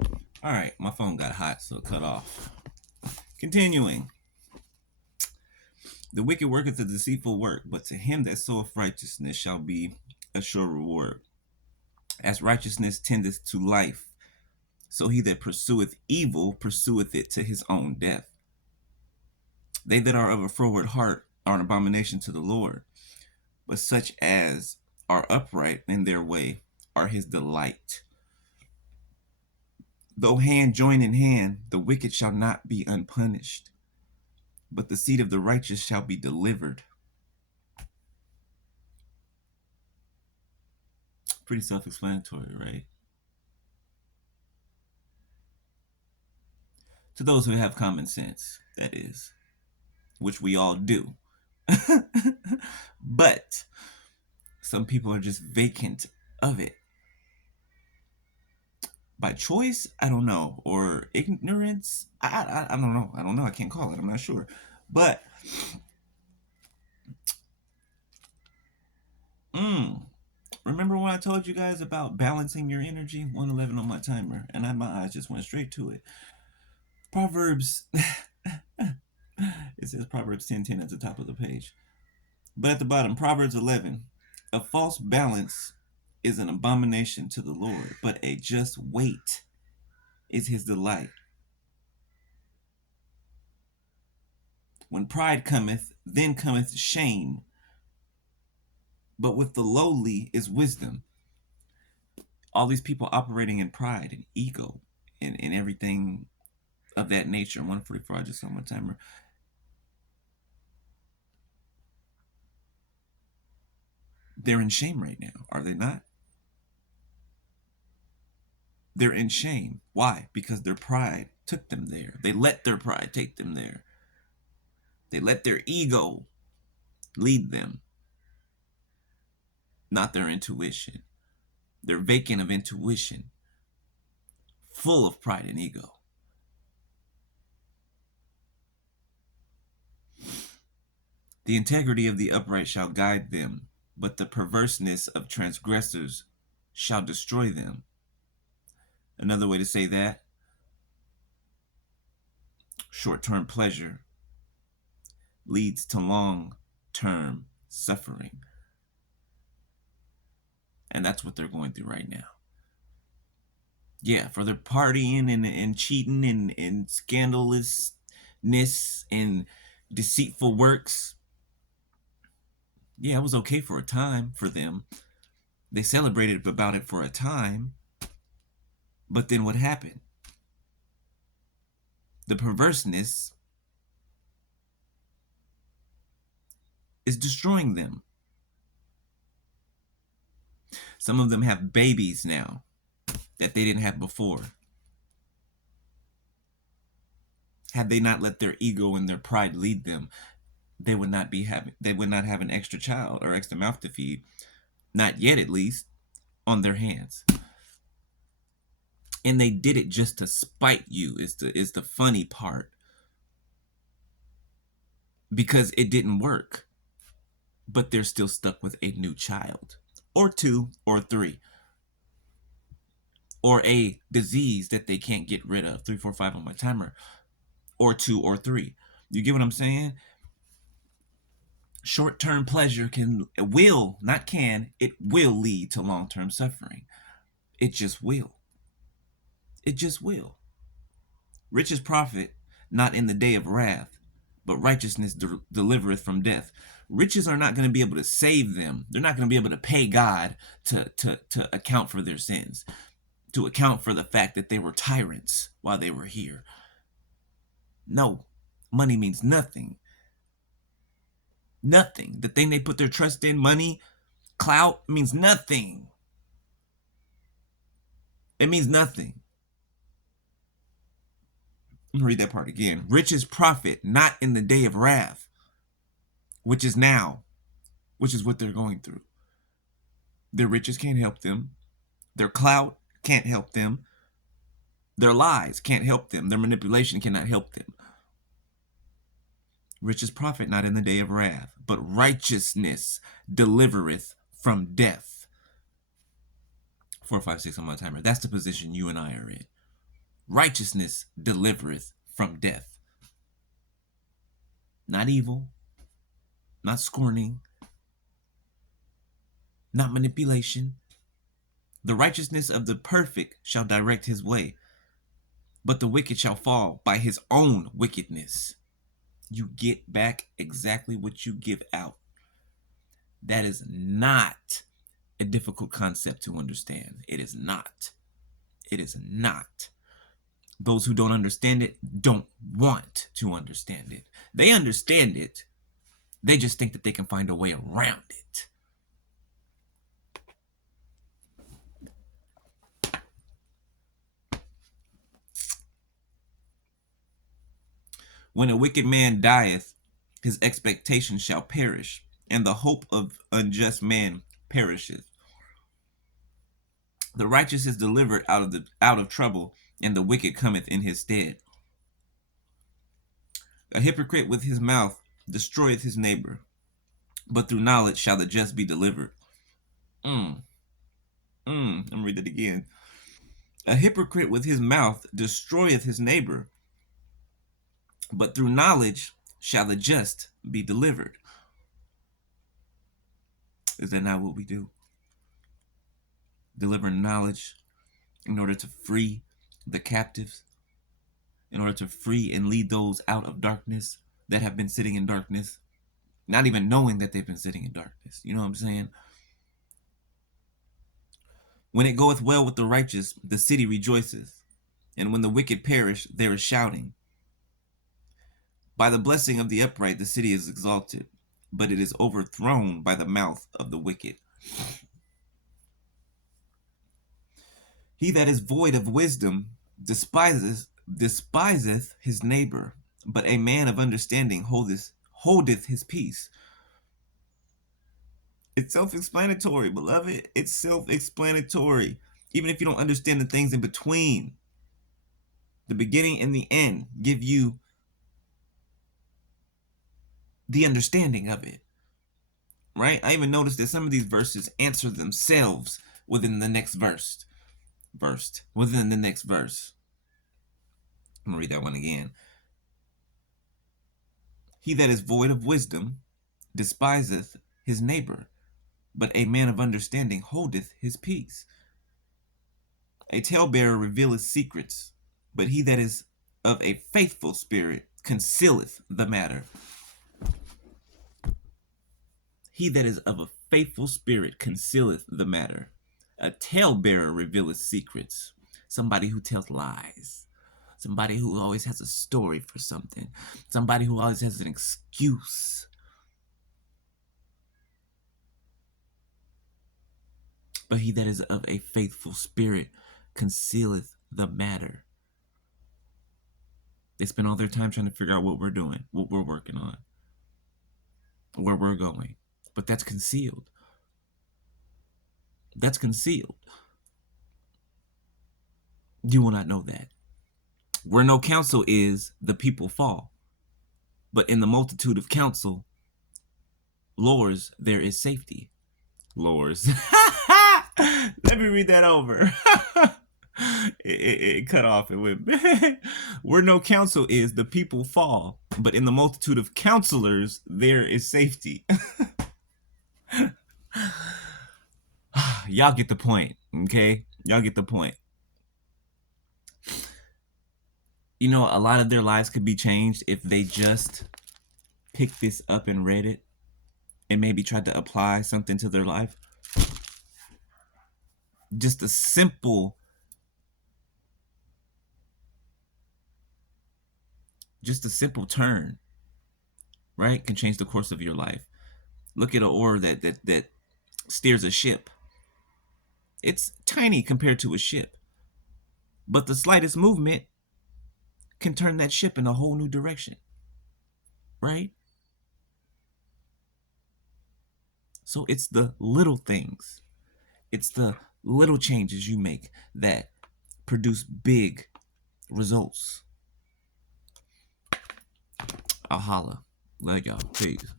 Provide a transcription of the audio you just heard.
All right, my phone got hot, so it cut off. Continuing. The wicked worketh a deceitful work, but to him that soweth righteousness shall be a sure reward. As righteousness tendeth to life, so he that pursueth evil pursueth it to his own death. They that are of a froward heart are an abomination to the Lord, but such as are upright in their way are his delight. Though hand join in hand, the wicked shall not be unpunished, but the seed of the righteous shall be delivered. Pretty self-explanatory, right? To those who have common sense, that is, which we all do. But some people are just vacant of it. By choice, I don't know, or ignorance, I don't know. I don't know. I can't call it. I'm not sure. But remember when I told you guys about balancing your energy? 111 on my timer, and my eyes just went straight to it. Proverbs. It says Proverbs 10:10 at the top of the page. But at the bottom, Proverbs 11. A false balance is an abomination to the Lord, but a just weight is his delight. When pride cometh, then cometh shame, but with the lowly is wisdom. All these people operating in pride and ego and everything of that nature. 144, I just saw my timer. They're in shame right now, are they not? They're in shame. Why? Because their pride took them there. They let their pride take them there. They let their ego lead them, not their intuition. They're vacant of intuition, full of pride and ego. The integrity of the upright shall guide them, but the perverseness of transgressors shall destroy them. Another way to say that, short-term pleasure leads to long-term suffering. And that's what they're going through right now. Yeah, for their partying and cheating and scandalousness and deceitful works. Yeah, it was okay for a time for them. They celebrated about it for a time. But then what happened? The perverseness is destroying them. Some of them have babies now that they didn't have before. Had they not let their ego and their pride lead them, they would not have an extra child or extra mouth to feed, not yet at least, on their hands. And they did it just to spite you is the funny part. Because it didn't work. But they're still stuck with a new child. Or two or three. Or a disease that they can't get rid of. 3, 4, 5 on my timer. Or two or three. You get what I'm saying? Short-term pleasure it will lead to long-term suffering. It just will. It just will. Riches profit not in the day of wrath, but righteousness delivereth from death. Riches are not going to be able to save them. They're not going to be able to pay God to account for their sins, to account for the fact that they were tyrants while they were here. No, money means nothing. Nothing. The thing they put their trust in, money, clout, means nothing. It means nothing. Let me read that part again. Riches profit not in the day of wrath, which is now, which is what they're going through. Their riches can't help them. Their clout can't help them. Their lies can't help them. Their manipulation cannot help them. Riches profit not in the day of wrath, but righteousness delivereth from death. 4, 5, 6 on my timer. That's the position you and I are in. Righteousness delivereth from death. Not evil, not scorning, not manipulation. The righteousness of the perfect shall direct his way, but the wicked shall fall by his own wickedness. You get back exactly what you give out. That is not a difficult concept to understand. It is not. It is not. Those who don't understand it don't want to understand it. They understand it. They just think that they can find a way around it. When a wicked man dieth, his expectation shall perish, and the hope of unjust man perisheth. The righteous is delivered out of trouble, and the wicked cometh in his stead. A hypocrite with his mouth destroyeth his neighbor, but through knowledge shall the just be delivered. Let me read it again. A hypocrite with his mouth destroyeth his neighbor, but through knowledge shall the just be delivered. Is that not what we do? Deliver knowledge in order to free the captives, in order to free and lead those out of darkness that have been sitting in darkness, not even knowing that they've been sitting in darkness. You know what I'm saying? When it goeth well with the righteous, the city rejoiceth, and when the wicked perish, there is shouting. By the blessing of the upright, the city is exalted, but it is overthrown by the mouth of the wicked. He that is void of wisdom despiseth his neighbor, but a man of understanding holdeth his peace. It's self-explanatory, beloved. It's self-explanatory. Even if you don't understand the things in between, the beginning and the end give you the understanding of it, right? I even noticed that some of these verses answer themselves within the next verse. Within the next verse. I'm gonna read that one again. He that is void of wisdom despiseth his neighbor, but a man of understanding holdeth his peace. A talebearer revealeth secrets, but he that is of a faithful spirit concealeth the matter. He that is of a faithful spirit concealeth the matter. A talebearer revealeth secrets. Somebody who tells lies. Somebody who always has a story for something. Somebody who always has an excuse. But he that is of a faithful spirit concealeth the matter. They spend all their time trying to figure out what we're doing, what we're working on, where we're going. But that's concealed. That's concealed. You will not know that. Where no counsel is, the people fall. But in the multitude of counsel, lords, there is safety. Lords. Let me read that over. It cut off. It went. Where no counsel is, the people fall. But in the multitude of counselors, there is safety. Y'all get the point, okay? Y'all get the point. You know, a lot of their lives could be changed if they just picked this up and read it and maybe tried to apply something to their life. Just a simple turn, right, can change the course of your life. Look at an oar that steers a ship. It's tiny compared to a ship, but the slightest movement can turn that ship in a whole new direction, right? So it's the little things, it's the little changes you make that produce big results. I'll holla. Love y'all. Peace.